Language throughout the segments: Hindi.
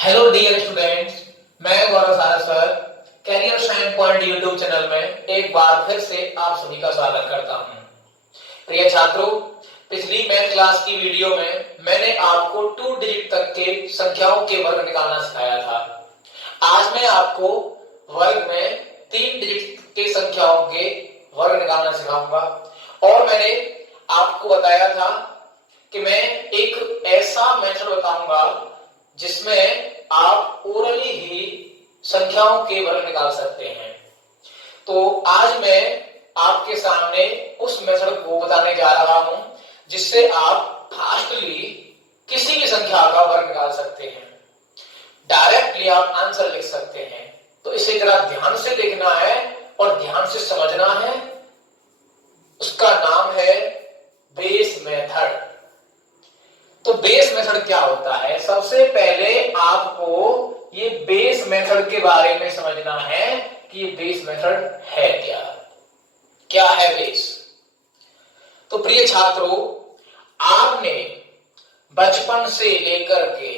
हेलो डियर स्टूडेंट्स, मैं Gaurav Saraswat career shine point YouTube channel में एक बार फिर से आप सभी का स्वागत करता हूं। प्रिय छात्रों, पिछली मैथ क्लास की वीडियो में मैंने आपको 2 डिजिट तक के संख्याओं के वर्ग निकालना सिखाया था। आज मैं आपको वर्ग में 3 डिजिट के संख्याओं के वर्ग निकालना सिखाऊंगा। और मैंने आपको बताया था कि मैं एक ऐसा मेथड बताऊंगा जिसमें आप ओरली ही संख्याओं के वर्ग निकाल सकते हैं। तो आज मैं आपके सामने उस मेथड को बताने जा रहा हूं जिससे आप फास्टली किसी भी संख्या का वर्ग निकाल सकते हैं। डायरेक्टली आप आंसर लिख सकते हैं। तो इसे जरा ध्यान से देखना है और ध्यान से समझना है। उसका नाम है बेस मेथड। तो बेस मेथड क्या होता है? सबसे पहले आपको ये बेस मेथड के बारे में समझना है कि ये बेस मेथड है क्या है बेस। तो प्रिय छात्रों, आपने बचपन से लेकर के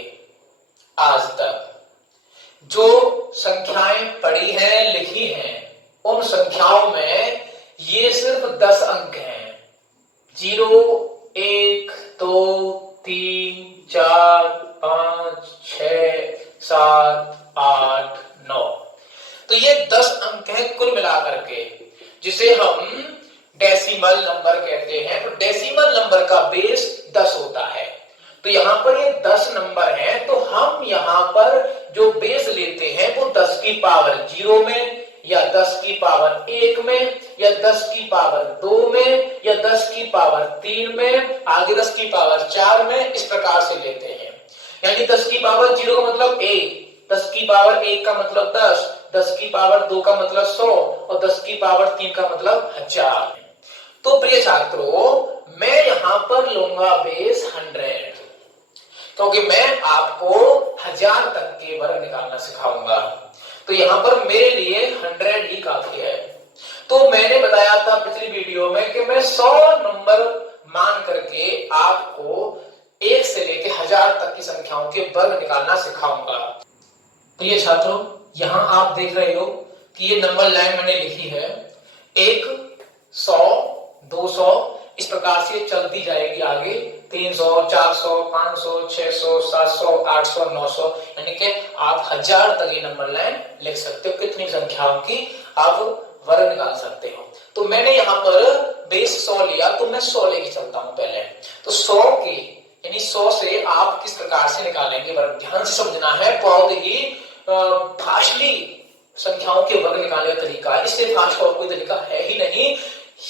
आज तक जो संख्याएं पढ़ी हैं, लिखी हैं, उन संख्याओं में ये सिर्फ 10 अंक हैं। 0, 1, 2, 3, 4, 5, 6, 7, 8, 9। तो ये 10 अंक हैं कुल मिलाकर के, जिसे हम डेसिमल नंबर कहते हैं। तो डेसिमल नंबर का बेस 10 होता है। तो यहां पर ये 10 नंबर हैं, तो हम यहां पर जो बेस लेते हैं वो 10 की पावर 0 में, या 10 की पावर 1 में, या 10 की पावर 2 में, या 10 की पावर 3 में, आगे 10 की पावर 4 में, इस प्रकार से लेते हैं। यानी 10 की पावर 0 का मतलब 1, 10 की पावर 1 का मतलब 10, 10 की पावर 2 का मतलब 100 और 10 की पावर 3 का मतलब 1000। तो प्रिय छात्रों, मैं यहां पर लूंगा बेस 100, क्योंकि मैं आपको 1000 तक के वर्ग निकालना सिखाऊंगा। तो यहां पर मेरे लिए 100 ही काफी है। तो मैंने बताया था पिछली वीडियो में कि मैं 100 नंबर मान करके आपको 1 से लेकर 1000 तक की संख्याओं के वर्ग निकालना सिखाऊंगा। तो ये छात्रों, यहां आप देख रहे हो कि ये नंबर लाइन मैंने लिखी है। 1, 100, 200, इस प्रकार से चलती जाएगी आगे। 300, 400, 500, 600, 700, 800, 900, यानी कि आप 1000 तक ये नंबर लाइन लिख सकते हो। कितनी संख्याओं की आप वर्ग निकाल सकते हो। तो मैंने यहाँ पर बेस 100 लिया, तो मैं 100 लेके चलता हूं पहले। तो 100 की यानी 100 से आप किस प्रकार से निकालेंगे वर्ग, ध्यान से समझना है। बहुत ही फास्टली संख्याओं के वर्ग निकालने का तरीका है। इससे फास्ट और कोई तरीका है ही नहीं।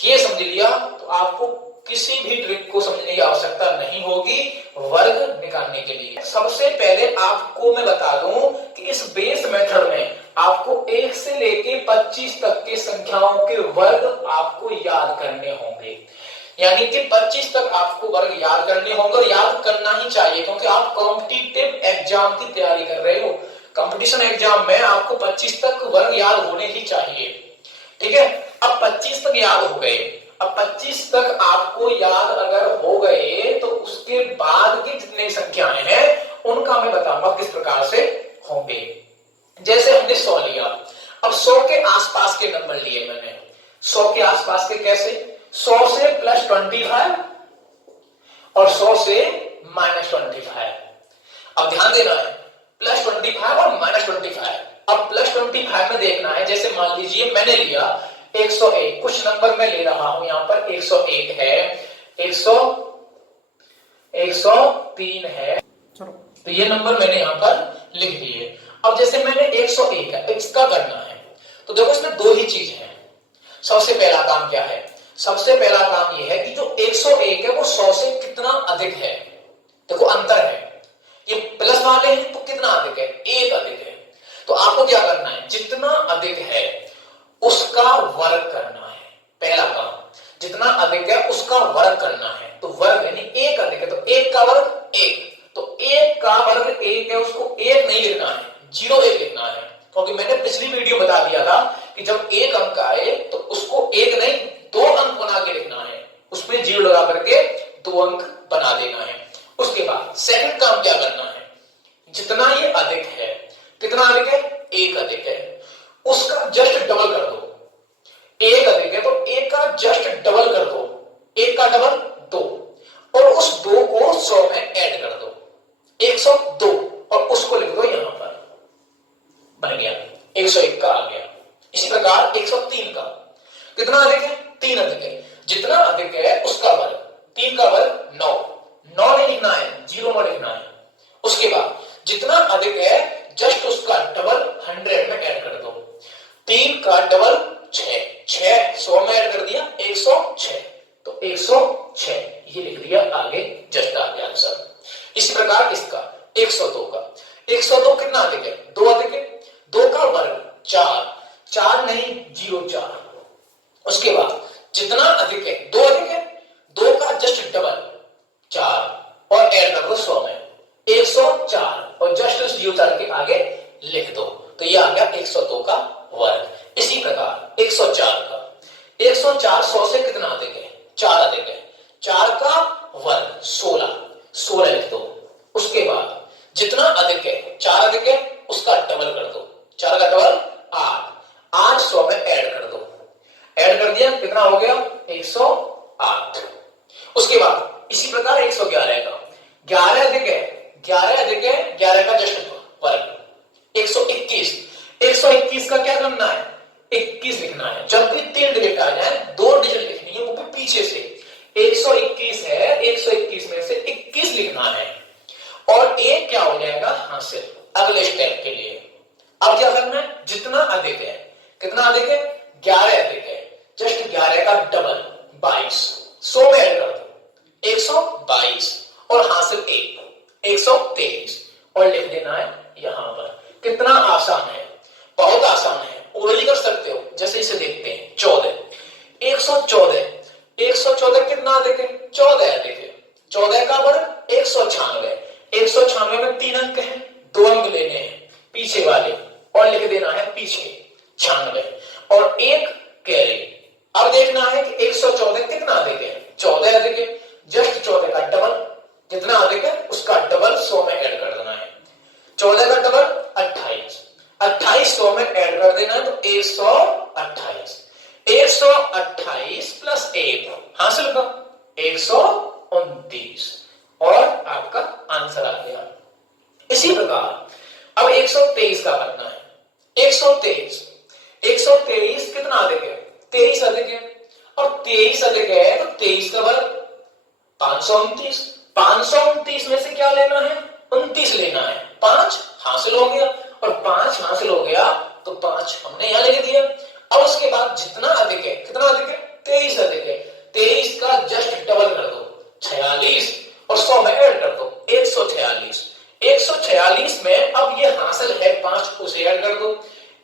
ये समझ लिया तो आपको किसी भी ट्रिक को समझने की आवश्यकता नहीं होगी वर्ग निकालने के लिए। सबसे पहले आपको मैं बता दूं कि इस बेस मेथड में आपको 1 से लेके 25 तक के संख्याओं के वर्ग आपको याद करने होंगे। यानी कि 25 तक आपको वर्ग याद करने होंगे, और याद करना ही चाहिए, क्योंकि आप कॉम्पिटिटिव एग्जाम की तैयारी कर रहे हो। कंपटीशन एग्जाम में आपको 25 तक वर्ग याद होने ही चाहिए। ठीक है, अब 25 तक याद हो गए। अब 25 तक आपको याद अगर हो गए तो उसके बाद की जितनी संख्याएं हैं उनका मैं बताऊंगा किस प्रकार से होंगे। जैसे हमने 100 लिया, अब 100 के आसपास के नंबर लिए मैंने। 100 के आसपास के कैसे? 100 से +25 और 100 से -25। अब ध्यान देना है, +25 और -25। अब +25 में देखना है। जैसे मान लीजिए मैंने लिया 101, कुछ नंबर मैं ले रहा हूं। यहां पर 101 है, 103 है। तो ये नंबर मैंने यहां पर लिख दिए। अब जैसे मैंने 101 है, इसका करना है। तो देखो, इसमें 2 ही चीज है। सबसे पहला काम क्या है? सबसे पहला काम यह है कि जो 101 है वो 100 से कितना अधिक है। देखो अंतर है, ये प्लस वाले हैं तो कितना अधिक है? 1 अधिक है। तो आपको क्या करना है? जितना अधिक है उसका वर्ग करना है। पहला काम, जितना अधिक है उसका वर्ग करना है। तो वर्ग यानी 1 अधिक है तो 1 का वर्ग 1। तो 1 का वर्ग 1 है, उसको 1 नहीं लिखना है, 01 लिखना है। क्योंकि मैंने पिछली वीडियो बता दिया था कि जब 1 अंक आए तो उसको 1 नहीं 2 अंक बना के लिखना है। उसमें 0 लगा करके 2 अंक बना देना है। उसके बाद सेकंड काम क्या करना है? जितना ये अधिक कितना अधिक है? एक अधिक है, उसका जस्ट डबल कर दो। एक अधिक है तो एक का जस्ट डबल कर दो, एक का डबल 2, और उस 2 को 100 में ऐड कर दो, 102, और उसको लिख दो यहां पर, बन गया 101 का आ गया। इसी प्रकार 103 का कितना अधिक है? 3 अधिक है, जितना अधिक है उसका वर्ग, 3 का वर्ग 9, 9 नहीं लिखना है, 0 में लिखना है। उसके बाद जितना अधिक है जस्ट उसका डबल 100 में ऐड कर दो, 3 का डबल 6, 6 100 में ऐड कर दिया 106, तो 106 ये लिख दिया, आगे जस्ट आ गया आंसर। इसी प्रकार इसका 102 का, 102 कितना अधिक है? 2 अधिक है, 2 का वर्ग 4, 4 नहीं 0 4, उसके बाद जितना अधिक है 2 अधिक है, 2 का जस्ट डबल 4 और ऐड कर दो 100 में 104, और जस्ट उस 0 के आगे लिख दो, तो ये आ गया 102 का वर्ग। इसी प्रकार 104 का, 104 100 से कितना अधिक है? 4 अधिक है, 4 का वर्ग 16, 16 लिख दो। उसके बाद जितना अधिक है, 4 अधिक है, उसका डबल कर दो, 4 का डबल 8, 8 100 में ऐड कर दो, ऐड कर दिया कितना हो गया? 108। उसके बाद इसी प्रकार 111 का, 11 अधिक है, 11 अधिक है, 11 का जस्ट वर्ग 121, 121 का क्या करना है? 21 लिखना है। जब भी 3 डिजिट आ जाए 2 डिजिट लिखनी है, वो भी पीछे से। 121 है, 121 में से 21 लिखना है, और एक क्या हो जाएगा? हासिल अगले स्टेप के लिए। अब क्या करना है? जितना अधिक है, कितना अधिक है? 11 अधिक है, जस्ट 11 का डबल 22, 100 में ऐड कर दो 122, और हासिल 1 123, और लिख देना है यहां पर। कितना आसान है, बहुत आसान है, ओरली कर सकते हो। जैसे इसे देखते हैं 14, 114, 114 कितना अधिक है? 14 अधिक है, 14 का वर्ग 196, 196 में 3 अंक है, 2 अंक लेने हैं पीछे वाले, और लिख देना है पीछे 96, और 1 कैरी। अब देखना है कि 114 कितना अधिक है? 14 अधिक है, जस्ट 14 का डबल, कितना अधिक है उसका डबल 100 में ऐड कर देना है, 14 का डबल 28, 28 100 में ऐड कर देना है, तो 128, 128 प्लस 1 हासिल का 129, और आपका आंसर आ गया। इसी प्रकार अब 123 का करना है। 123, 123 कितना अधिक है? 23 अधिक है, और 23 अधिक है तो 23 का वर्ग 529, 529 में से क्या लेना है? 29 लेना है, 5 हासिल हो गया, और 5 हासिल हो गया तो 5 हमने यहां लिख दिया। अब उसके बाद जितना अधिक है, कितना अधिक है? 23 अधिक है, 23 का जस्ट डबल कर दो 46, और 100 में ऐड कर दो 146, 146 में अब ये हासिल है 5, उसे ऐड कर दो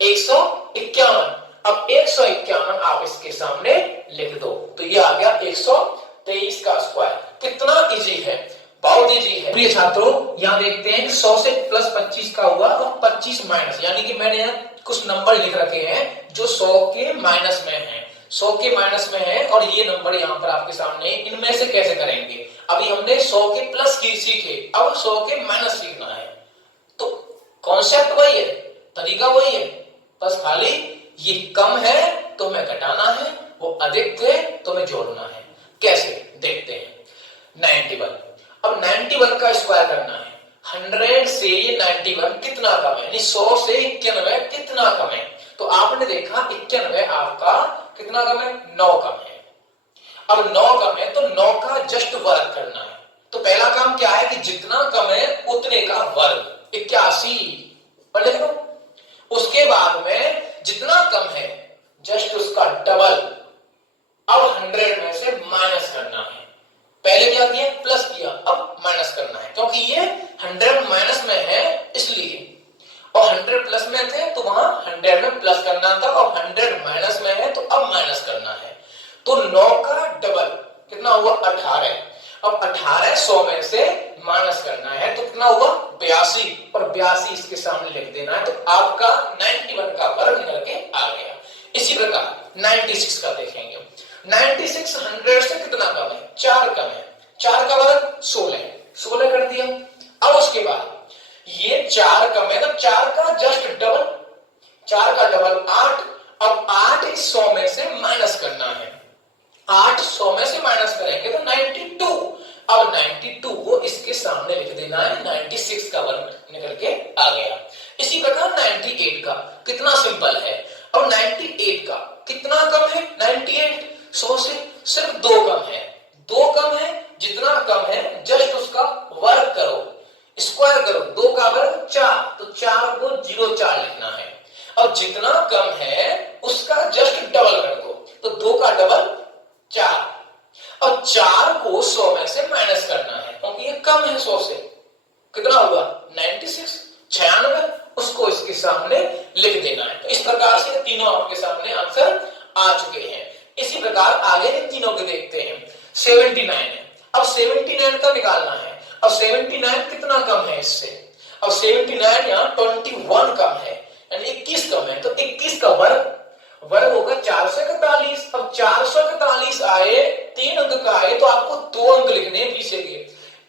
151, अब 151 आप इसके सामने लिख दो, तो ये आ गया 123 का स्क्वायर। कितना इजी है, बहुत इजी है। प्रिय छात्रों, यहां देखते हैं कि 100 से प्लस 25 का हुआ और 25 माइनस, यानी कि मैंने यहाँ कुछ नंबर लिख रखे हैं जो 100 के माइनस में हैं, 100 के माइनस में है, और ये नंबर यहाँ पर आपके सामने, इनमें से कैसे करेंगे? अभी हमने 100 के प्लस की सीखे, अब 100 के माइनस सीखना है। तो कॉन्सेप्ट वही है, तरीका वही है, बस खाली ये कम है तो हमें घटाना है, वो अधिक थे तो हमें जोड़ना है। कैसे देखते हैं। 91, अब 91 का स्क्वायर करना है। 100 से ये 91 कितना कम है, यानी 100 से 91 कितना कम है? तो आपने देखा 91 आपका कितना कम है? 9 कम है। अब 9 कम है तो 9 का जस्ट वर्ग करना है। तो पहला काम क्या है कि जितना कम है उतने का वर्ग 81 पर लिख दो। उसके बाद में जितना कम है जस्ट उसका डबल। अब 100 में से माइनस करना है। पहले क्या किया? प्लस किया, अब माइनस करना है, क्योंकि ये 100 माइनस में है इसलिए, और 100 प्लस में थे तो वहां 100 में प्लस करना था, और 100 माइनस में है तो अब माइनस करना है। तो 9 का डबल कितना हुआ? 18। अब 18 100 में से माइनस करना है तो कितना हुआ? 82, और 82 इसके सामने लिख देना है, तो आपका 91 का वर्ग निकल के आ गया। इसी प्रकार 96 का देखेंगे। 96 100 से कितना कम है? 4 कम है, 4 का वर्ग 16, 16 कर दिया। अब उसके बाद ये 4 कम है तो 4 का जस्ट डबल, 4 का डबल 8। अब 8 इस 100 में से माइनस करना है, 8 100 में से माइनस करेंगे तो 92। अब 92 को इसके सामने लिख देना है, 96 का वर्ग निकल के आ गया। इसी प्रकार 98 का कितना सिंपल है। अब 98 का कितना कम है, 98 100 से सिर्फ 2 कम है, 2 कम है, जितना कम है जस्ट उसका वर्ग करो, स्क्वायर करो, 2 का वर्ग 4, तो 4 को 0,4 लिखना है। अब जितना कम है उसका जस्ट डबल कर दो, तो 2 का डबल 4। अब 4 को 100 में से माइनस करना है क्योंकि ये कम है 100 से, कितना होगा 96, 96, उसको इसके सामने लिख देना है। तो इस प्रकार से तीनों आपके सामने आंसर आ चुके हैं। इसी प्रकार आगे इन तीनों को देखते हैं। 79 है, अब 79 का निकालना है। अब 79 कितना कम है इससे, अब 79 यहाँ 21 कम है, यानी 21 कम है, तो 21 का वर्ग होगा 441। अब 441 आए, 3 अंक का आए तो आपको 2 अंक लिखने हैं पीछे के,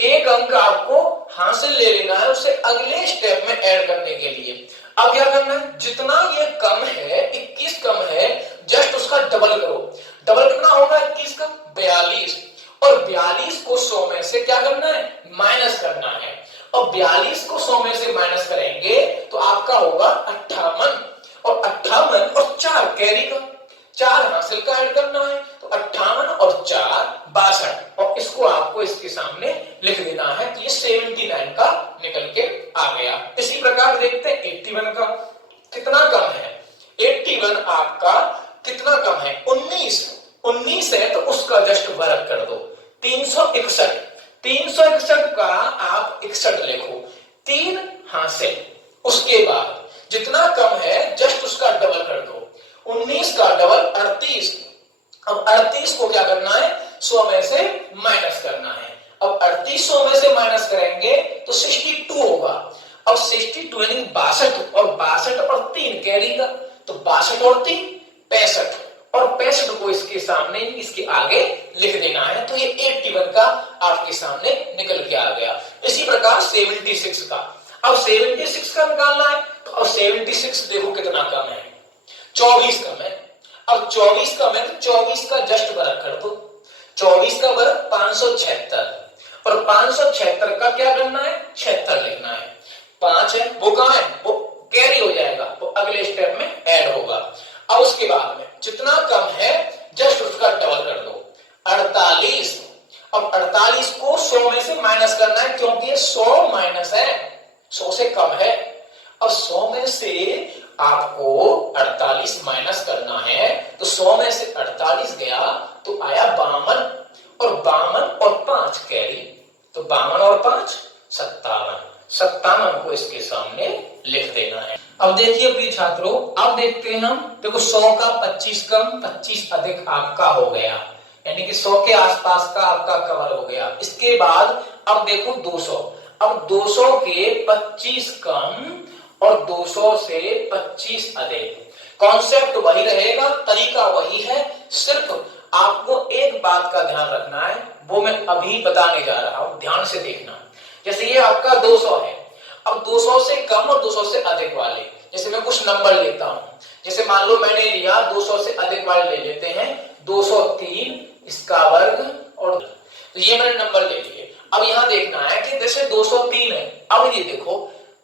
1 अंक आपको हासिल ले लेना है उसे अगले स्टेप में ऐड करने के लिए। अब क्या करना है, जितना ये कम है 21 कम है, जस्ट उसका डबल करो। डबल कितना होगा 21 का 42, और 42 को 100 में से क्या करना है, माइनस करना है। और 42 को 100 में से माइनस करेंगे तो आपका होगा 58, और 58 और 4 कैरी का 4 हासिल का ऐड करना है, तो 58 और 4 62, और इसको आपको इसके सामने लिख देना है। तो ये 79 का निकल के आ गया। इसी प्रकार देखते हैं 81 का कितना कम है। 81 आपका कितना कम है, 19 है, तो उसका जस्ट वर्ग कर दो, 361। 361 का आप 61 लिखो, 3 हासिल, उसके बाद जितना कम है जस्ट उसका डबल कर दो, 19 का डबल 38। अब 38 को क्या करना है, 100 में से माइनस करना है। अब 38 100 में से माइनस करेंगे तो 62 होगा। अब 62 यानी 62, और 62 और 3 कैरी का, तो 62 और 3 65, और 65 को इसके सामने इसके आगे लिख देना है। तो ये 81 का आपके सामने निकल के आ गया। इसी प्रकार 76 का, अब 76 का निकालना है, तो अब 76 देखो कितना कम है, 24 कम है। अब 24 कम है तो 24 का जस्ट वर्ग कर दो, 24 का वर्ग 576, और 576 का क्या करना है, 76 लिखना है। 5 है वो कहां है, वो कैरी हो जाएगा, वो अगले स्टेप में ऐड होगा। अब उसके बाद में जितना कम है जस्ट उसका डबल कर दो, 48। अब 48 को 100 में से माइनस करना है क्योंकि 100 माइनस है, 100 से कम है। अब 100 में से आपको 48 माइनस करना है, तो 100 में से 48 गया तो आया 52, और 52 और 5 कैरी, तो 52 और 5 57, 57 को इसके सामने लिख देना है। अब देखिए प्रिय छात्रों, अब देखते हैं हम, देखो 100 का 25 कम 25 अधिक आपका हो गया, यानी कि 100 के आसपास का आपका कवर हो गया। इसके बाद अब देखो 200, अब 200 के 25 कम और 200 से 25 अधिक, कॉन्सेप्ट वही रहेगा, तरीका वही है, सिर्फ आपको एक बात का ध्यान रखना है, वो मैं अभी बताने जा रहा हूं, ध्यान से देखना। जैसे ये आपका 200 है, अब 200 से कम और 200 से अधिक वाले, जैसे मैं कुछ नंबर लेता हूं, जैसे मान लो मैंने लिया 200 से अधिक वाले ले लेते हैं, 203 इसका वर्ग, और तो ये मैंने नंबर ले लिए। अब यहां देखना है कि जैसे 203 है, अब ये देखो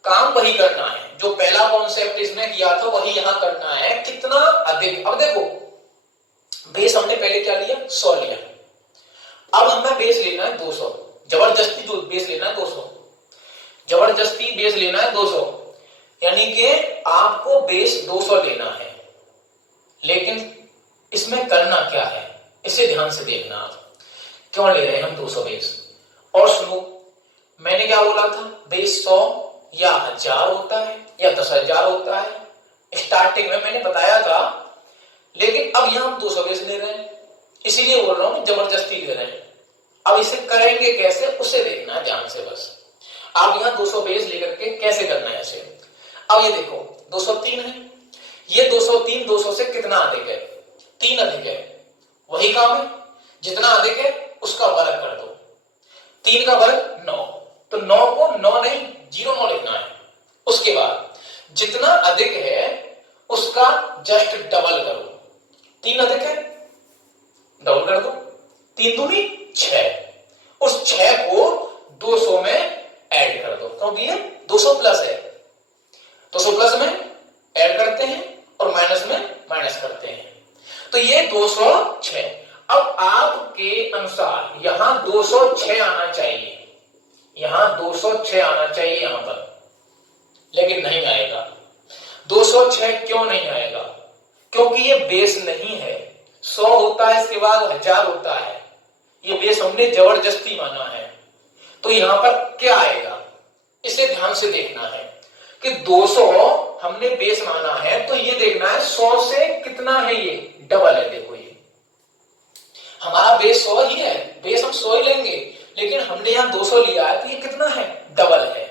काम वही करना है जो पहला कॉन्सेप्ट इसमें किया था, वही यहां करना है, कितना अधिक। अब देखो बेस हमने पहले क्या लिया, 100 लिया, अब हमें बेस लेना है 200, जबरदस्ती जो बेस लेना है 200, जबरदस्ती बेस लेना है 200, यानी कि आपको बेस 200 लेना है। लेकिन इसमें करना क्या है, इसे ध्यान से देखना, आप क्यों ले रहे हैं हम 200 बेस। और सुनो, मैंने क्या बोला था, बेस 100 या 1000 होता है या 10,000 होता है, स्टार्टिंग में मैंने बताया था। लेकिन अब यहां हम 200 बेस ले रहे हैं, इसीलिए बोल रहा हूं जबरदस्ती ले रहे हैं। अब इसे करेंगे कैसे, उसे देखना है ध्यान से बस। आप यहां 200 बेस लेकर के कैसे करना है इसे। अब ये देखो 203 है, ये 203 200 से कितना अधिक है, 3 अधिक है, वही काम है, जितना अधिक है उसका वर्ग कर दो, 3 का वर्ग 9, तो 9 को 9 नहीं 0 लिखना है। उसके बाद जितना अधिक है उसका जस्ट डबल करो। 3 अधिक है, डबल कर दो। 3 दूनी 6, उस 6 को 200 में ऐड कर दो, क्योंकि ये 200 प्लस है। 200 प्लस में ऐड करते हैं और माइनस में माइनस करते हैं, तो ये 206। अब आपके अनुसार यहां 206 आना चाहिए, यहां 206 आना चाहिए यहां पर, लेकिन नहीं आएगा। 206 क्यों नहीं आएगा? क्योंकि ये बेस नहीं है। 100 होता है, इसके बाद 1000 होता है, ये बेस हमने जबरदस्ती माना है। तो यहां पर क्या आएगा, इसे ध्यान से देखना है कि 200 हमने बेस माना है, तो ये देखना है 100 से कितना है, ये डबल है। देखो ये हमारा बेस 100 ही है, बेस हम 100 ही लेंगे, लेकिन हमने यहां 200 लिया है, तो ये कितना है, डबल है।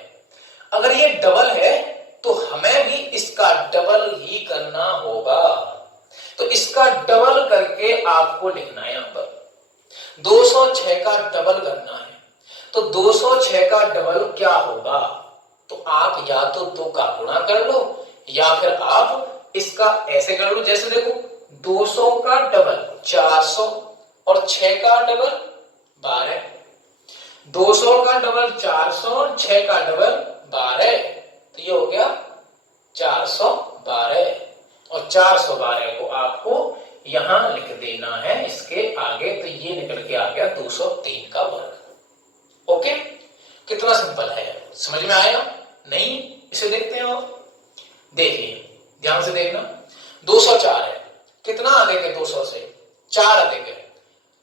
अगर ये डबल है तो हमें भी इसका डबल ही करना होगा। तो इसका डबल करके आपको लिखना है, यहां पर 206 का डबल करना है। तो 206 का डबल क्या होगा? तो आप या तो 2 का गुणा कर लो, या फिर आप इसका ऐसे कर लो, जैसे देखो 200 का डबल 400 और 6 का डबल 12। 200 का डबल 400 और 6 का डबल 12, तो ये हो गया 412। और 412 को आपको यहां लिख देना है इसके आगे, तो ये निकल के आ गया 203 का वर्ग। ओके, कितना सिंपल है, समझ में आया? नहीं, इसे देखते हैं और देखिए, ध्यान से देखना। 204 है, कितना अधिक है 200 से? 4 अधिक है,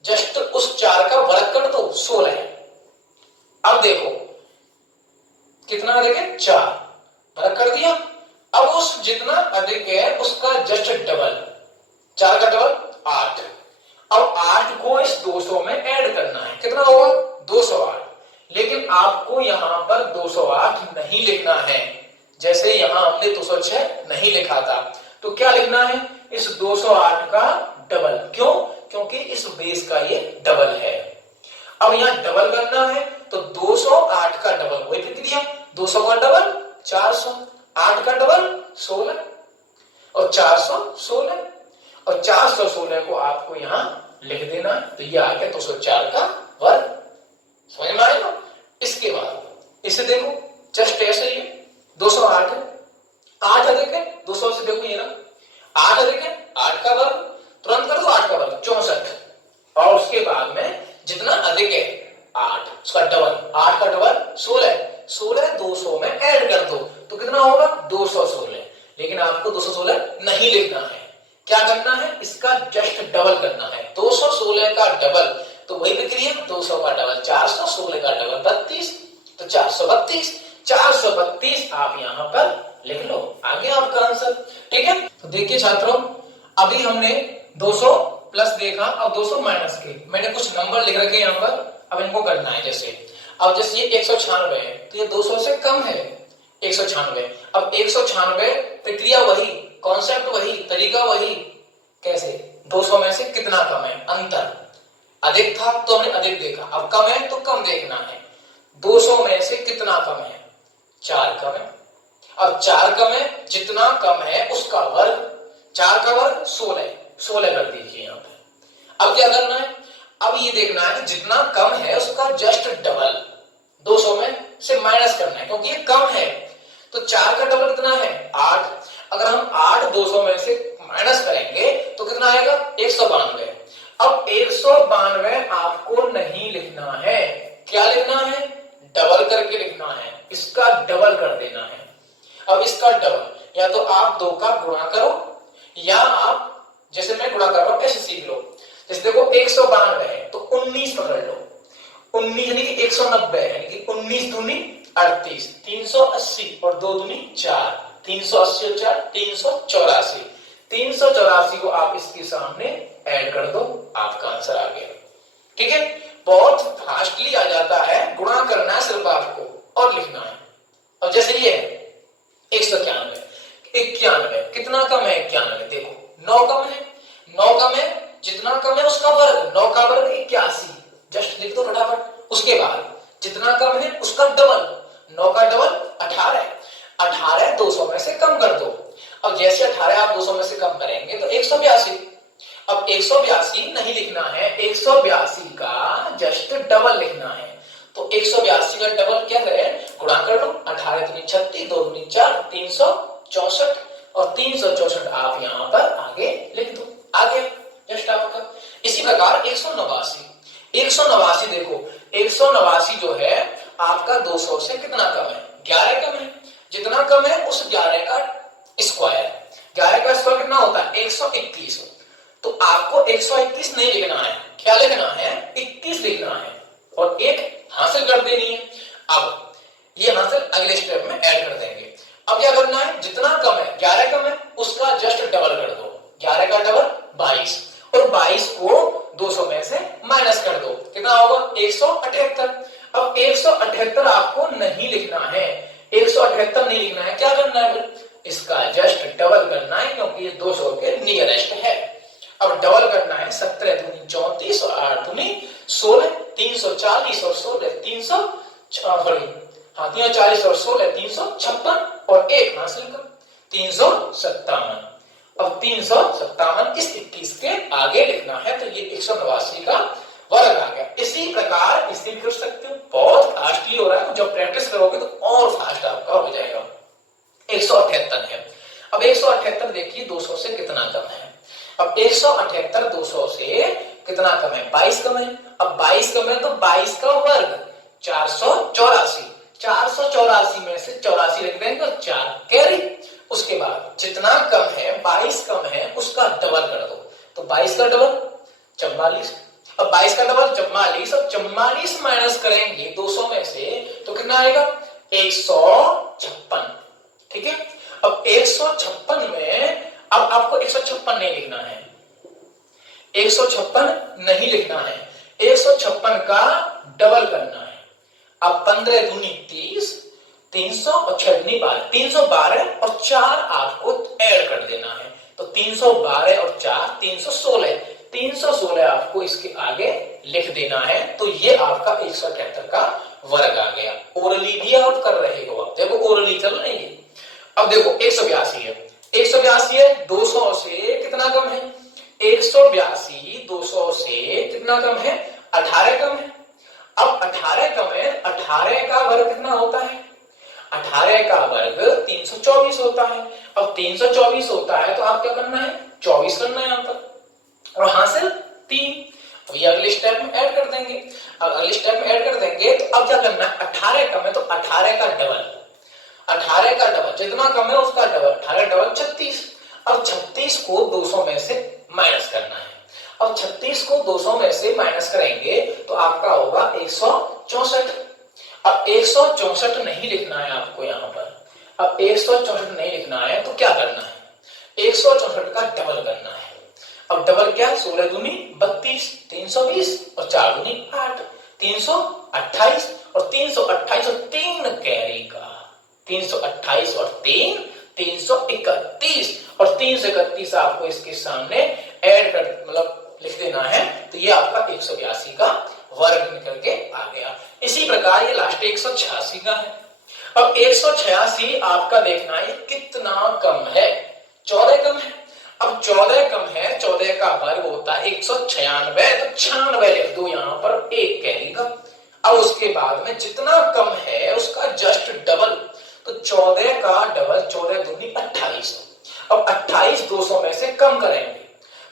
जस्ट उस 4 का वर्ग कर दो, 16 है। अब देखो कितना अधिक है, 4, वर्ग कर दिया। अब उस जितना अधिक है उसका जस्ट डबल, 4 का डबल 8। अब 8 को इस 200 में ऐड करना है, कितना होगा, 208। लेकिन आपको यहां पर 208 नहीं लिखना है, जैसे यहां हमने 206 नहीं लिखा था, तो क्या लिखना है, इस 208 का डबल। क्यों? क्योंकि इस बेस का ये डबल है। अब यहां डबल करना है, तो 208 का डबल वही लिख दिया, 200 का डबल 400, 8 का डबल 16 और 416, और 416 को आपको यहां लिख देना, तो ये आ गया 204 का वर्ग। समझ में आएगा? इसके बाद इसे देखो, जस्ट ऐसे ही 208 है, 8 अधिक है 200 से, देखो ये ना 8 अधिक है, 8 का वर्ग, तुरंत कर दो 8 का वर्ग 64। और उसके बाद में जितना अधिक है 8, उसका डबल, 8 का डबल 16, 16 200 में ऐड कर दो, तो कितना होगा, 216। लेकिन आपको 216 नहीं लिखना है, क्या करना है, इसका जस्ट डबल करना है। 216 का डबल तो वही लिख दिया, 200 का डबल 416 का डबल 32, तो 432। 432 आप यहां पर लिख लो, आ गया आपका आंसर। ठीक है, तो देखिए छात्रों, अभी हमने 200 प्लस देखा, अब 200 माइनस के मैंने कुछ नंबर लिख रखे यहां पर, अब इनको करना है। जैसे अब जैसे ये 196 है, तो ये 200 से कम है, 196। अब 196 प्रक्रिया वही, कॉन्सेप्ट वही, तरीका वही। कैसे? 200 में से कितना कम है, अंतर। अधिक था तो हमने अधिक देखा, अब कम है तो कम देखना है। 200 में से कितना कम है, 4 कम है। अब 4 कम है, जितना कम है उसका वर्ग, 4 का वर्ग 16, 16 कर दीजिए यहां पे। अब क्या करना है, अब ये देखना है कि जितना कम है उसका जस्ट डबल, 200 में से माइनस करना है, क्योंकि ये कम है। तो 4 का डबल कितना है, 8। अगर हम 8 200 में से माइनस करेंगे तो कितना आएगा, 192। अब 192 आपको नहीं लिखना है, क्या लिखना है, डबल करके लिखना है, इसका डबल कर देना है। अब इसका डबल, या तो आप 2 का गुणा करो, या आप जैसे मैं गुणा कर रहा हूं ऐसे सीख लो। जैसे देखो 192 है तो 19 पकड़ लो, 19 यानी कि 190 है, यानी कि 19 दूनी 38, 380 और 2 दूनी 4, 380 और 4 384। 384 को आप इसके सामने ऐड कर दो, आपका आंसर आ गया। ठीक है, बहुत फास्टली आ जाता है, गुणा करना है सिर्फ आपको और लिखना है। अब जैसे ये है 191, 91 कितना कम है, 91। देखो 9 कम है, 9 कम है, जितना कम है उसका वर्ग, 9 का वर्ग 81, जस्ट लिख दो फटाफट। उसके बाद जितना कम है उसका डबल, 9 का डबल 18 200 में से कम कर दो। अब जैसे 18 आप 200 में से कम करेंगे तो 182। अब 182 नहीं लिखना है, 182 का जस्ट डबल लिखना है। तो 182 का डबल क्या करें, गुणा कर लो। 18 दूनी 36, 2 दूनी 4, 364 और 364 आप यहाँ पर आगे लिख दो, आ गया जस्ट आपका। इसी प्रकार 189, 189 देखो 189 जो है आपका 200 से कितना कम है, 11 कम है। जितना कम है उस 11 का स्क्वायर, 11 का स्क्वायर कितना होता है 121। तो आपको 121 नहीं लिखना है, क्या लिखना है 21 लिखना है और एक हासिल कर देनी है। अब ये हासिल अगले स्टेप में ऐड कर देंगे। अब क्या करना है, जितना कम है 11 कम है उसका जस्ट डबल कर दो, 11 का डबल 22 और 22 को 200 में से माइनस कर दो, कितना होगा 178। अब 178 आपको नहीं लिखना है, 178 नहीं लिखना है, क्या करना है इसका जस्ट डबल करना है क्योंकि ये 200 के नियरेस्ट है। अब डबल करना है, 17 दूनी 34 और 8 दूनी 16, 340 और 16 340 और 16 356 और एक हासिल कर 357। अब 357 इस 21 के आगे लिखना है तो ये 189 का वर्ग आ गया। इसी प्रकार इसे कर सकते हो, बहुत फास्टली हो रहा है, जब प्रैक्टिस करोगे तो और फास्ट आपका हो जाएगा। 178 है। अब 178 देखिए 200 से कितना कम है। अब 178 200 से कितना कम है, 22 कम है। अब 22 कम है तो 22 का वर्ग 484, 484 में से 84 लिख देंगे तो 4 कैरी। उसके बाद जितना कम है 22 कम है उसका डबल कर दो, तो 22 का डबल 44। अब 22 का डबल 44, अब 44 माइनस करेंगे 200 में से तो कितना आएगा 156, ठीक है। अब 156 में अब आपको 156 नहीं लिखना है, 156 नहीं लिखना है, 156 का डबल करना है। अब 15 दूनी 30, 300 और 6 दूनी 12, 312 और 4 आपको ऐड कर देना है। तो 312 और 4 316, 316 आपको इसके आगे लिख देना है। तो ये आपका 178 का वर्ग आ गया। ओरली भी आप कर रहे हो, आप देखो ओरली चल रही है। अब देखो 182 है, 182 है 200 से कितना कम है, 182 200 से कितना कम है 18 कम है। अब 18 कम है, 18 का वर्ग कितना होता है, 18 का वर्ग 324 होता है। अब 324 होता है तो आप क्या करना है 24 करना है यहाँ पर और हासिल 3। अब ये अगले स्टेप में ऐड कर देंगे। अब अगले स्टेप में ऐड कर देंगे तो अब क्या करना है, 18 कम है तो 18 का डबल, 18 का डबल जितना कम है उसका डबल, 18 डबल 36। अब 36 को 200 में से माइनस करना है। अब 36 को 200 में से माइनस करेंगे तो आपका होगा 164। अब 164 नहीं लिखना है आपको यहाँ पर, अब 164 नहीं लिखना है तो क्या करना है 164 का डबल करना है। अब डबल क्या, 16 दूनी 32, 320 और 4 दूनी 8, 328 और 328 और 3 कैरी का 328 और 3 331 और 331 आपको इसके सामने ऐड कर मतलब लिख देना है। तो ये आपका 182 का वर्ग निकल के आ गया। इसी प्रकार ये लास्ट 186 का है। अब 186 आपका देखना है कितना कम है, 14 कम है। अब 14 कम है, 14 का वर्ग होता है 196, तो 96 लिख दो यहाँ पर एक कैरी का। अब उसके बाद में जितना कम है उसका जस्ट डबल, तो 14 का डबल 14 दूनी 28। अब 28 200 में से कम करेंगे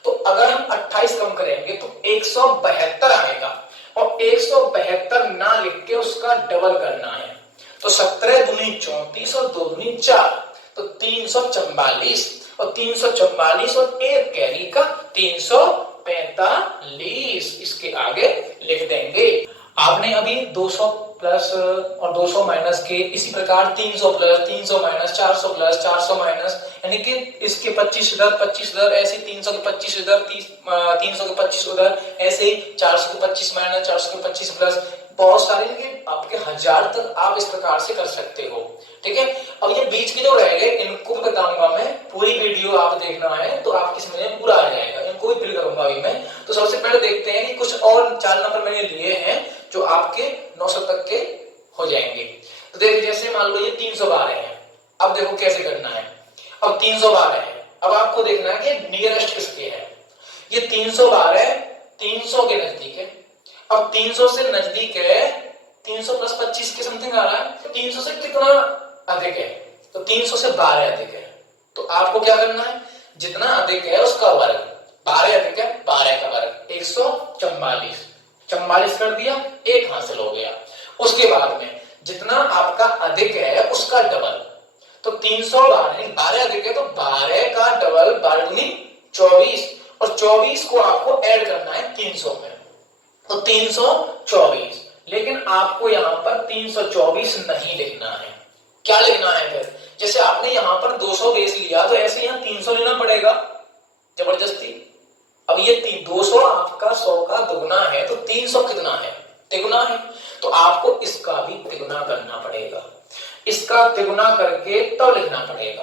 तो अगर हम 28 कम करेंगे तो 172 आएगा और 172 ना लिख के उसका डबल करना है। तो 17 दूनी 34 और 2 दूनी 4, तो 344 और 344 और एक कैरी का 345 इसके आगे लिख देंगे। आपने अभी 200 प्लस और 200 माइनस के, इसी प्रकार 300 प्लस 300 माइनस 400 प्लस 400 माइनस, यानी कि इसके 25 इधर 25 इधर, ऐसे 300 के 25 इधर 300 के 25 उधर, ऐसे ही 400 के 25 माइनस 400 के 25 प्लस, बहुत सारे आपके 1000 तक आप इस प्रकार से कर सकते हो। ठीक है। अब ये बीच के जो रह गए इनको भी बताऊंगा मैं, पूरी वीडियो आप देखना है तो आपकी समझ में पूरा आ जाएगा, इनको भी फिल करूंगा अभी मैं। तो सबसे पहले देखते हैं कि कुछ और 4 नंबर मैंने लिए हैं जो आपके 900 तक के हो जाएंगे। तो देखिए जैसे मान लो ये 312 है, अब अब देखो कैसे करना है। अब 312 है, अब आपको देखना है कि नियरेस्ट किसके है। ये 312 300 के नजदीक है। अब 300 से नजदीक है, 300 प्लस 25 के समथिंग आ रहा है। 300 से कितना अधिक है, तो 300 से 12 अधिक है। तो आपको क्या करना है, जितना अधिक है उसका वर्ग, 12 अधिक है 12 का वर्ग 144, 44 कर दिया, एक हासिल हो गया। उसके बाद में जितना आपका अधिक है उसका डबल, तो 312 अधिक है तो 12 का डबल 12 दूनी 24, और 24 को आपको ऐड करना है 300 में, तो 324। लेकिन आपको यहां पर 324 नहीं लिखना है। क्या लिखना है फिर, जैसे आपने यहां पर 200 बेस लिया तो ऐसे यहां 300 लेना पड़ेगा जबरदस्ती। अब ये 200 आपका 100 का दुगना है, तो 300 कितना है, तिगुना है, तो आपको इसका भी तिगुना करना पड़ेगा। इसका तिगुना करके तब लिखना पड़ेगा।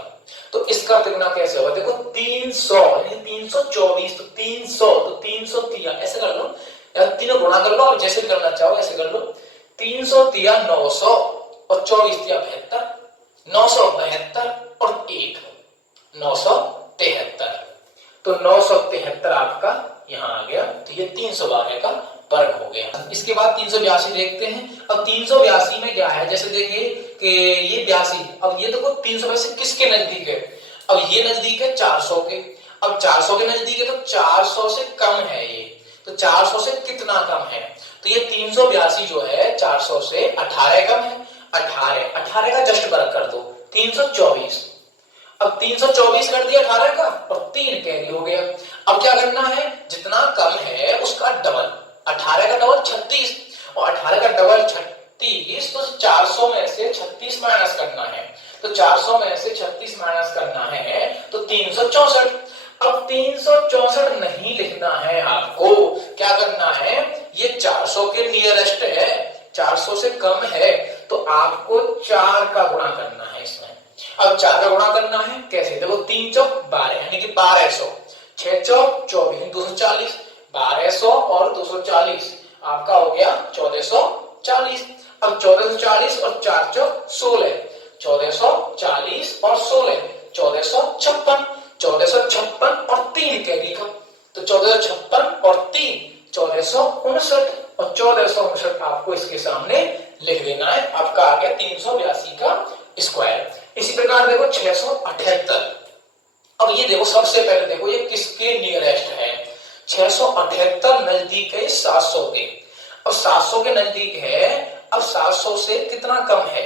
तो इसका तिगुना कैसे होगा, देखो 300 यानी 324, तो 300 तो 300 तिया ऐसे कर लो, या तीनों गुणा कर लो, और जैसे भी करना चाहो ऐसे कर लो। 300 तिया 900 और 24 तिया 72, 972 और 1 973, तो 973 आपका यहां आ गया। तो ये 312 का वर्ग हो गया। इसके बाद 382 देखते हैं। अब 382 में क्या है, जैसे देखिए कि ये 82, अब ये देखो 382 किसके नजदीक है, अब ये नजदीक है 400 के। अब 400 के नजदीक है तो 400 से कम है ये, तो 400 से कितना कम है, तो ये 382 जो है 400 से 18 कम है। 18 का जस्ट वर्ग कर दो 324। अब 324 कर दिया 18 का, और 3 कैरी हो गया। अब क्या करना है, जितना कम है उसका डबल, 18 का डबल 36, और 18 का डबल 36, तो 400 में से 36 माइनस करना है, तो 400 में से 36 माइनस करना है तो 364। अब 364 नहीं लिखना है आपको, क्या करना है, ये 400 के नियरेस्ट है, 400 से कम है, तो आपको 4 का गुणा करना है इसमें। अब 4 का गुणा करना है कैसे, देखो 3 चौक 12 यानी कि 1200, 6 चौक 24 240, 1200 और 240 आपका हो गया 1440। अब 1440 और 4 चौक 16, 1440 और 16 1456, 1456 और 3 कैरी का, तो 1456 और 3 1459, और 1459 आपको इसके सामने लिख देना है। आपका आ गया 382 का स्क्वायर। इसी प्रकार देखो 678। अब ये देखो सबसे पहले देखो ये किसके नियरेस्ट है, 678 नजदीक है 700 के। अब 700 के नजदीक है, अब 700 से कितना कम है,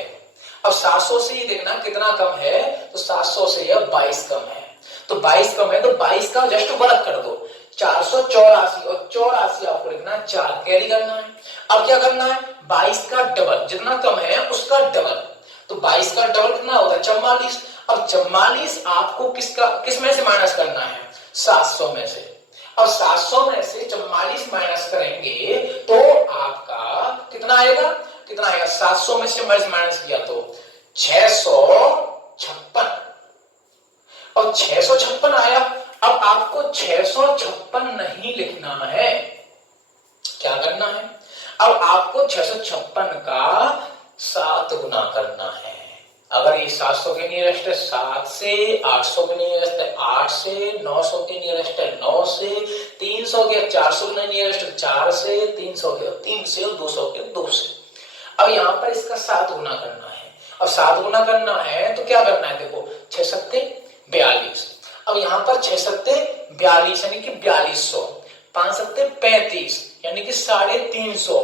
अब 700 से ये देखना कितना कम है, तो 700 से यह 22 कम है, तो 22 कम है तो 22 का जस्ट वर्ग कर दो 484, और 84 आपको लिखना है 4 कैरी करना है। अब क्या करना है, 22 का डबल, जितना कम है उसका डबल, तो 22 का डबल कितना होगा 44। अब 44 आपको किस में से माइनस करना है, 700 में से। अब 700 में से 44 माइनस करेंगे तो आपका कितना आएगा, 700 में से माइनस किया तो 656, और 656 आया। अब आपको 656 नहीं लिखना है, क्या करना है, अब आपको 656 का 7 गुना करना है। अगर ये 700 के नियरेस्ट है 7 से, 800 के नियरेस्ट है 8 से, 900 के नियरेस्ट है 9 से, 300 के 400 के नियरेस्ट 4 से, 300 के 3 से, और 200 के 2 से। अब यहां पर इसका 7 गुना करना है। अब 7 गुना करना है तो क्या करना है, देखो 6 सत्ते 42। अब यहां पर 6 सत्ते 42 यानी कि 4200, 5 सत्ते 35 यानी कि 350,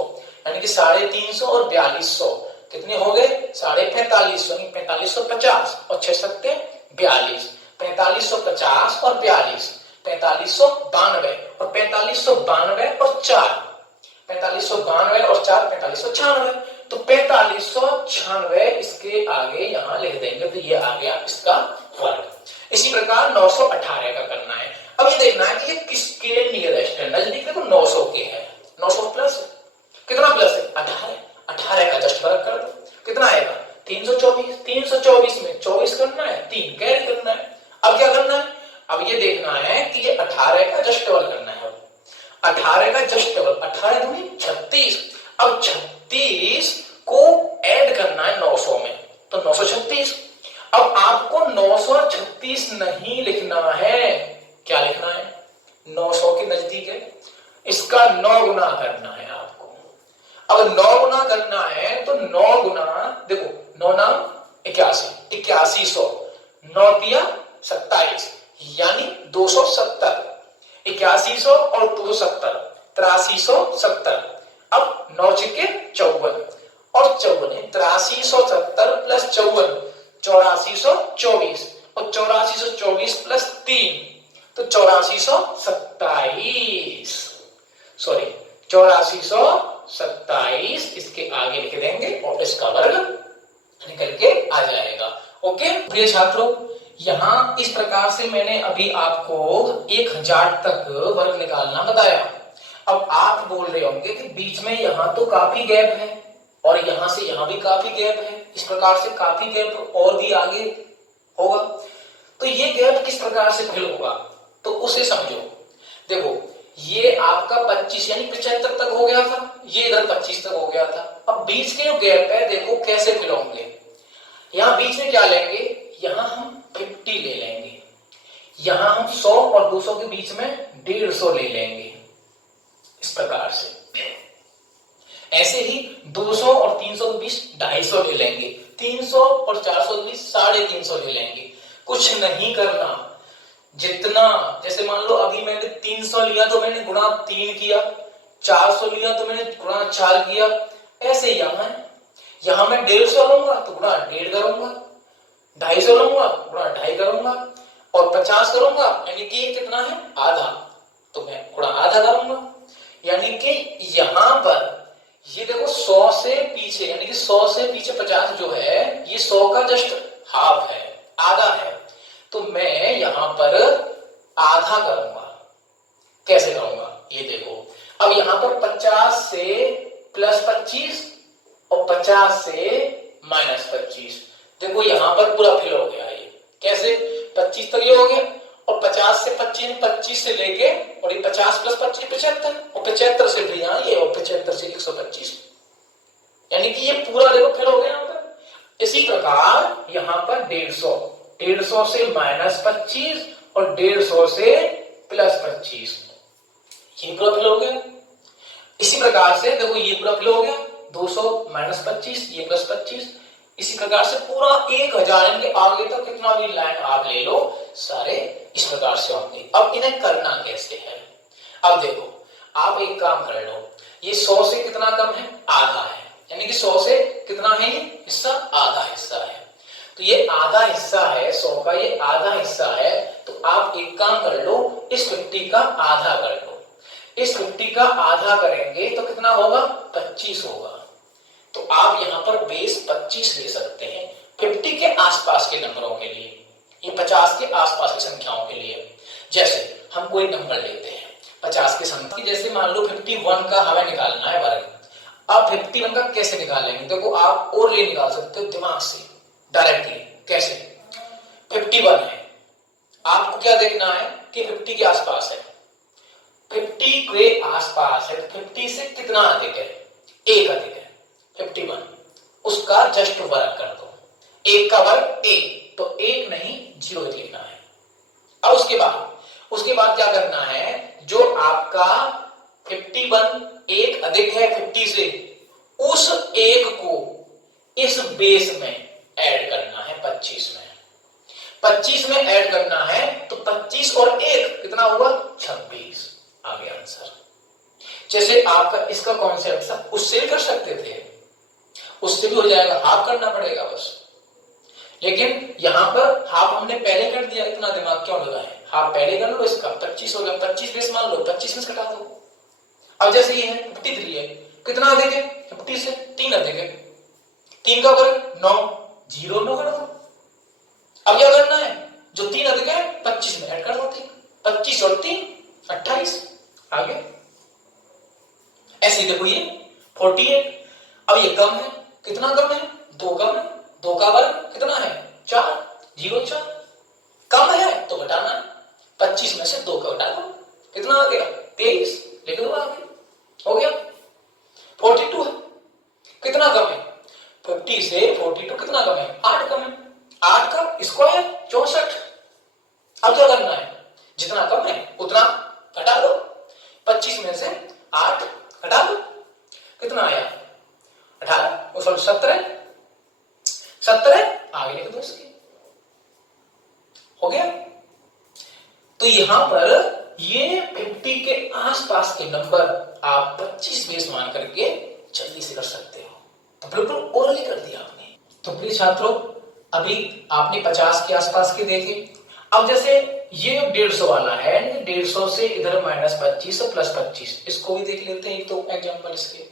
यानी कि 350 और 4200 कितने हो गए 4550, 4550, और 6 सत्ते 42, 4550 और 42 4592, और 4592 और 4 4592 और 4 4596, तो 4596 इसके आगे यहां लिख देंगे, तो ये आ गया इसका वर्ग। इसी प्रकार 918 का करना है। अब ये देखना है कि ये किसके नियरेस्ट है, नजदीक देखो 900 के है, 900 प्लस कितना प्लस है 18, 18 का जस्ट वर्ग कर दो, कितना आएगा 324, 324 में 24 करना है, 3 कैरी करना है। अब क्या करना है, अब ये देखना है कि ये 18 का जस्ट डबल करना है। 18 का जस्ट डबल, 18 दूनी 36, अब 36 को ऐड करना है 900 में, तो 936। अब आप 936 नहीं लिखना है। क्या लिखना है? 900 के नजदीक है, इसका 9 गुना करना है आपको। अब 9 गुना करना है तो 9 गुना, देखो 9 नाम 81, 8100, 9 तिया 27, यानी 270, 8100 और 270, 8370। अब 9 छिके 54 और 54 8370 प्लस 54 8424 और 8424 प्लस 3 तो 8427, सॉरी 8427 इसके आगे लिख देंगे और इसका वर्ग निकल के आ जाएगा। ओके प्रिय छात्रों, यहां इस प्रकार से मैंने अभी आपको 1000 तक वर्ग निकालना बताया। अब आप बोल रहे होंगे कि बीच में यहां तो काफी गैप है और यहां से यहां भी काफी गैप है, इस प्रकार से काफी गैप और भी आगे होगा, तो ये गैप किस प्रकार से फिल होगा तो उसे समझो। देखो ये आपका 25 यानी 75 तक हो गया था, ये इधर 25 तक हो गया था। अब बीच के जो गैप है देखो कैसे फिल होंगे। यहां बीच में क्या लेंगे, यहां हम 50 ले लेंगे, यहां हम 100 और 200 के बीच में 150 ले लेंगे, इस प्रकार से। ऐसे ही 200 और 300 के बीच 250 ले लेंगे, 300 और 400 के बीच 350 ले लेंगे। कुछ नहीं करना, जितना, जैसे मान लो अभी मैंने 300 लिया तो मैंने गुणा 3 किया, 400 लिया तो मैंने गुणा 4 किया, ऐसे यहां मैं 150 लूंगा तो गुणा 1.5 करूंगा, 250 लूंगा गुणा 2.5 करूंगा और 50 करूंगा यानी कि ये कितना है आधा, तो मैं गुणा आधा करूंगा। यानी कि यहां पर ये देखो 100 से पीछे यानी कि 100 से पीछे 50 जो है ये 100 का जस्ट हाफ है, आधा है, तो मैं यहां पर आधा करूंगा। कैसे करूंगा ये देखो, अब यहां पर 50 से प्लस 25 और 50 से माइनस 25, देखो यहां पर पूरा फिल हो गया। ये कैसे, 25 तक ये हो गया और 50 से 25 से लेके और ये 50 प्लस 25 75 और 75 से भी यहाँ ये और 75 से 125, यानी कि ये पूरा देखो फिल हो गया यहाँ पर। इसी प्रकार यहाँ पर 150 से माइनस 25 और 150 से प्लस 25, ये पूरा फिल हो गया। इसी प्रकार से देखो ये पूरा फिल हो गया, 200 माइनस 25 ये प्लस 25, इसी प्रकार से पूरा 1000 के आगे तक कितना भी लाइन आप ले लो सारे इस प्रकार से होंगे। अब इन्हें करना कैसे है, अब देखो आप एक काम कर लो, ये 100 से कितना कम है, आधा है, यानी कि 100 से कितना है ये हिस्सा, आधा हिस्सा है, तो ये आधा हिस्सा है 100 का, ये आधा हिस्सा है, तो आप एक काम कर लो इस 50 का आधा कर लो। इस 50 का आधा करेंगे तो कितना होगा, 25 होगा, तो आप यहां पर बेस 25 ले सकते हैं 50 के आसपास के नंबरों के लिए, ये 50 के आसपास की संख्याओं के लिए। जैसे हम कोई नंबर लेते हैं 50 के संख्या, जैसे मान लो 51 का हमें निकालना है वर्ग। आप 51 का कैसे निकालेंगे, देखो आप और ले निकाल सकते हो दिमाग से डायरेक्टली। कैसे, 51 है, आपको क्या देखना है कि 50 के आसपास है, 50 के आसपास है, 50 से कितना अधिक है, एक अधिक है 51, उसका जस्ट वर्ग कर दो, एक का वर्ग एक, तो एक नहीं 0 लिखना है। अब उसके बाद क्या करना है, जो आपका 51 एक अधिक है 50 से, उस एक को इस बेस में ऐड करना है 25 में, 25 में ऐड करना है, तो 25 और 1 कितना हुआ 26, आ गया आंसर। जैसे आपका इसका कॉन्सेप्ट था उससे भी कर सकते थे, उससे भी हो जाएगा, हाफ करना पड़ेगा बस, लेकिन यहां पर हाफ हमने पहले कर दिया, इतना दिमाग क्यों लगा है, हाफ पहले कर लो, इसका 25 हो गया, 25 बेस मान लो, 25 में से घटा दो। अब जैसे ये है 53 है, कितना अधिक है 50 से, 3 अधिक है, 3 का वर्ग 9, 0 9 कर दो। अब क्या करना है, जो 3 अधिक है 25 में ऐड कर दो, 25 और 3 28, आगे ऐसे देखो ये 48। अब ये कम है, कितना कम है, 2 कम है, 2 का वर्ग कितना है 4, 0 4, कम है तो घटाना है, 25 में से 2 का घटा दो, कितना आ गया 23, लिख दो आगे, हो गया। 42 है, कितना कम है, 50 से 42 कितना कम है, 8 कम है, 8 का स्क्वायर 64। अब क्या करना है, जितना कम है उतना घटा दो, 25 में से 8 घटा दो, कितना आया 18, वो 17 आगे लिख दो इसके, हो गया। तो यहां पर ये 50 के आसपास के नंबर आप 25 बेस मान करके जल्दी से कर सकते हो। तो बिल्कुल ओरली कर दिया आपने। तो प्रिय छात्रों, अभी आपने 50 के आसपास के देखे। अब जैसे ये 150 वाला है, 150 से इधर -25 और +25, इसको भी देख लेते हैं। तो एग्जांपल इसके,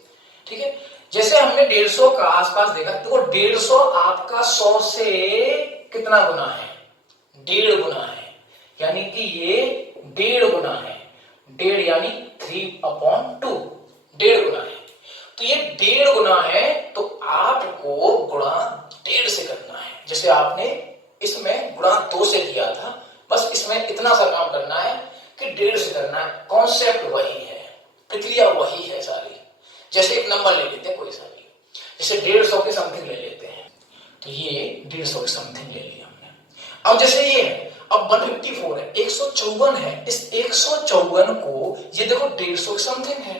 ठीक है। जैसे हमने 150 का आसपास देखा, तो 150 आपका 100 से कितना गुना है, 1.5 गुना है, यानी कि ये 1.5 गुना है। 1.5 यानी 3/2, 1.5 गुना है। तो ये 1.5 गुना है, तो आपको गुणा 1.5 से करना है। जैसे आपने इसमें गुणा 2 से किया था, बस इसमें इतना सा काम करना है कि 1.5 से करना है। कॉन्सेप्ट वही है, प्रक्रिया वही है सारी। जैसे एक नंबर ले लेते हैं कोई सा भी, जैसे 150 के समथिंग ले लेते हैं, तो ये 150 के समथिंग ले लिया हमने। अब जैसे ये है, अब 154 है, 154 है, इस 154 को ये देखो 150 के समथिंग है,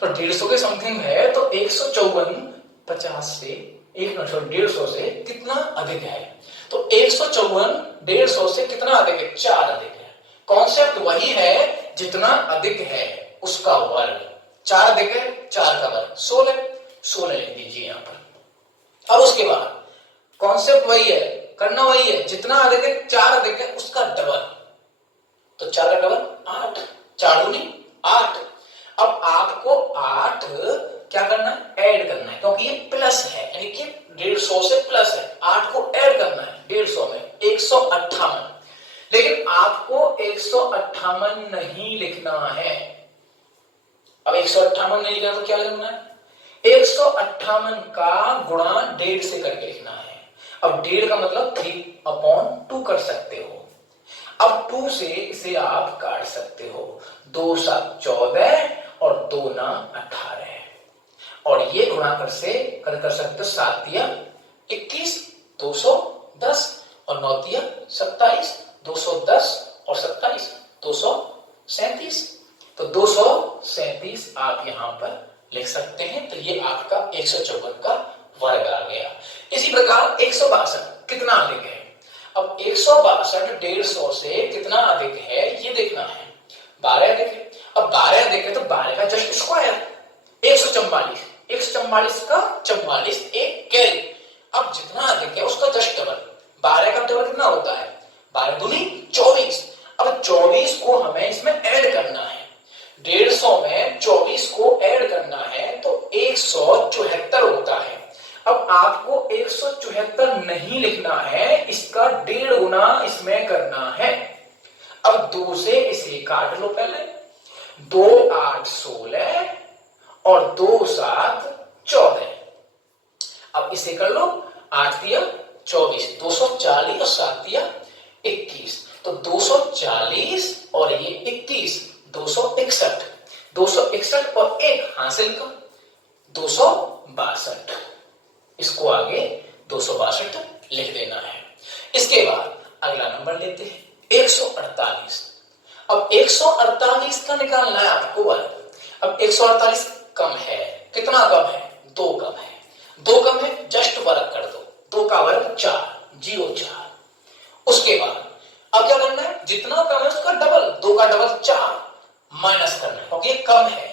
तो 150 के समथिंग है, तो 154 50 से 150 से कितना अधिक है, तो 154 150 से कितना अधिक है, 4 अधिक है। कॉन्सेप्ट वही है, जितना अधिक है उसका वर्ग, 4 अधिक है 4 का वर्ग 16 लिख दीजिए यहां पर। अब उसके बाद कॉन्सेप्ट वही है, करना वही है, जितना अधिक है 4 अधिक है उसका डबल, तो 4 का डबल 8, 4 दूनी 8। अब आपको 8 क्या करना है, ऐड करना है, क्योंकि ये प्लस है, यानी कि 150 से प्लस है, 8 को ऐड करना है 150 में, 158। लेकिन आपको 158 नहीं लिखना है। अब 158 नहीं लिखना तो क्या लिखना है, 158 का गुणा 1.5 से करके लिखना है। अब 1.5 का मतलब 3/2 कर सकते हो। अब 2 से इसे आप काट सकते हो, 2 7 14 और 2 9 18, और ये गुणा कर सकते हो, 7 तिया 21 210 और 9 तिया 27 210 और 27 237। तो 237 आप यहां पर लिख सकते हैं। तो ये आपका 154 का वर्ग आ गया। इसी प्रकार 162 कितना अधिक है, अब 162 150 से कितना अधिक है ये देखना है, 12 अधिक है। अब 12 अधिक है तो 12 का जस्ट स्क्वायर 144, 144 का 44 एक कैरी। अब जितना अधिक है उसका जस्ट डबल, 12 का डबल कितना होता है, 12 दूनी 24। अब 24 को हमें इसमें ऐड करना है, 150 में 24 को ऐड करना है तो 174 होता है। अब आपको 174 नहीं लिखना है, इसका 1.5 गुना इसमें करना है। अब 2 से इसे काट लो पहले, 2 8 16 और 2 7 14। अब इसे कर लो, 8 दिया 24, 240 और 7 दिया 21, तो 240 और ये 21 261, 261 और 1 हासिल का 262। इसको आगे 262 लिख देना है। इसके बाद अगला नंबर लेते हैं 148। अब 148 का निकालना है आपको वर्ग। अब 148 कम है, कितना कम है, 2 कम है, 2 कम है जस्ट वर्ग कर दो, 2 का वर्ग 4 04। उसके बाद अब क्या करना है, जितना कम है उसका डबल, 2 का डबल 4 माइनस करना है, क्योंकि कम है,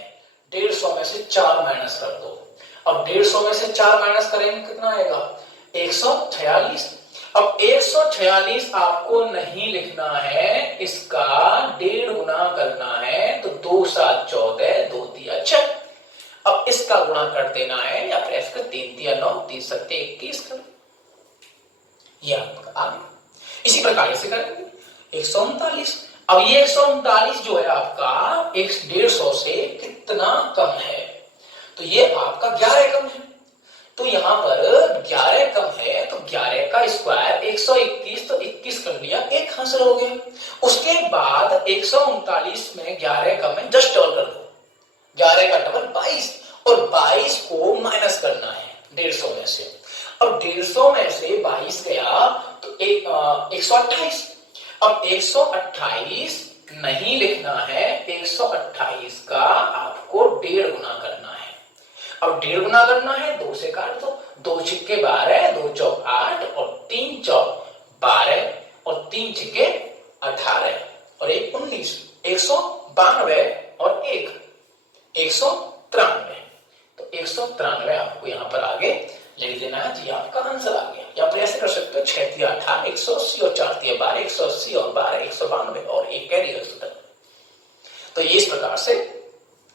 150 में से 4 माइनस कर दो। अब 150 में से 4 माइनस करेंगे कितना आएगा, 146। अब 146 आपको नहीं लिखना है, इसका 1.5 गुना करना है, तो 2 7 14 2 3 6। अब इसका गुणा कर देना है, या फिर इसका 3 3 9 3 7 21 कर, ये आपका आ गया। इसी प्रकार से करेंगे 139। अब ये 139 जो है आपका 150 से कितना कम है, तो ये आपका 11 कम है। तो यहां पर 11 कम है, तो 11 का स्क्वायर 121, तो 21 कर लिया, 1 हासिल हो गया। उसके बाद 139 में 11 कम है, जस्ट डबल कर दो, 11 का डबल 22, और 22 को माइनस करना है 150 में से। अब 150 में से 22 गया तो 128। अब 128 नहीं लिखना है, 128 का आपको 1.5 गुना करना है। अब 1.5 गुना करना है, 2 से काट दो, 2 छिक्के 12, 2 चौक 8 और 3 चौक 12 और 3 छिक्के 18 और 1 19, 192 और 1 193। तो 193 आपको यहां पर आगे लिख देना है जी, आपका आंसर आ गया। या फिर ऐसे कर सकते हो 6 × 18 180 और 4 × 12 180 और 12 192 और 1 कैरी सूत्र। तो ये इस प्रकार से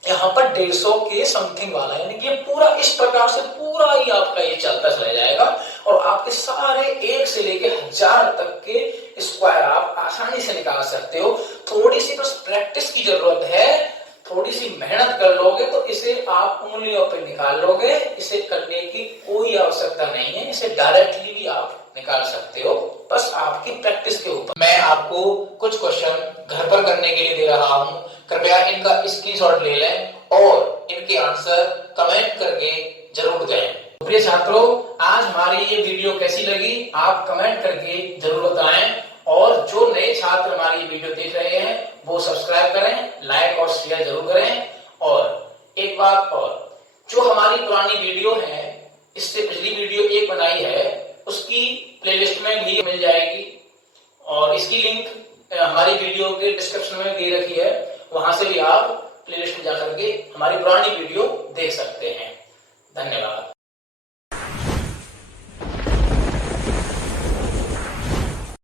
यहाँ पर 150 के समथिंग वाला, यानी कि पूरा इस प्रकार से पूरा ही आपका ये चलता चला जाएगा और आपके सारे 1 से लेके 1000 तक के स्क्वायर आप आसानी से निकाल सकते हो। थोड़ी सी बस प्रैक्टिस की जरूरत है, थोड़ी सी मेहनत कर लोगे तो इसे आप उंगलियों पे निकाल लोगे। इसे करने की कोई आवश्यकता नहीं है, इसे डायरेक्टली भी आप निकाल सकते हो, बस आपकी प्रैक्टिस के ऊपर। मैं आपको कुछ क्वेश्चन घर पर करने के लिए दे रहा हूं, कृपया इनका स्क्रीनशॉट ले लें और इनके आंसर कमेंट करके जरूर दें। प्रिय छात्रों, आज हमारी ये वीडियो कैसी लगी आप कमेंट करके जरूर बताएं और जो नए छात्र हमारी ये वीडियो देख रहे हैं वो सब्सक्राइब करें, लाइक और शेयर जरूर करें। और एक बात और, जो हमारी पुरानी वीडियो है, इससे पिछली वीडियो एक बनाई है, उसकी प्लेलिस्ट में भी मिल जाएगी और इसकी लिंक हमारी वीडियो के डिस्क्रिप्शन में दे रखी है, वहां से भी आप प्लेलिस्ट में जाकर के हमारी पुरानी वीडियो देख सकते हैं। धन्यवाद।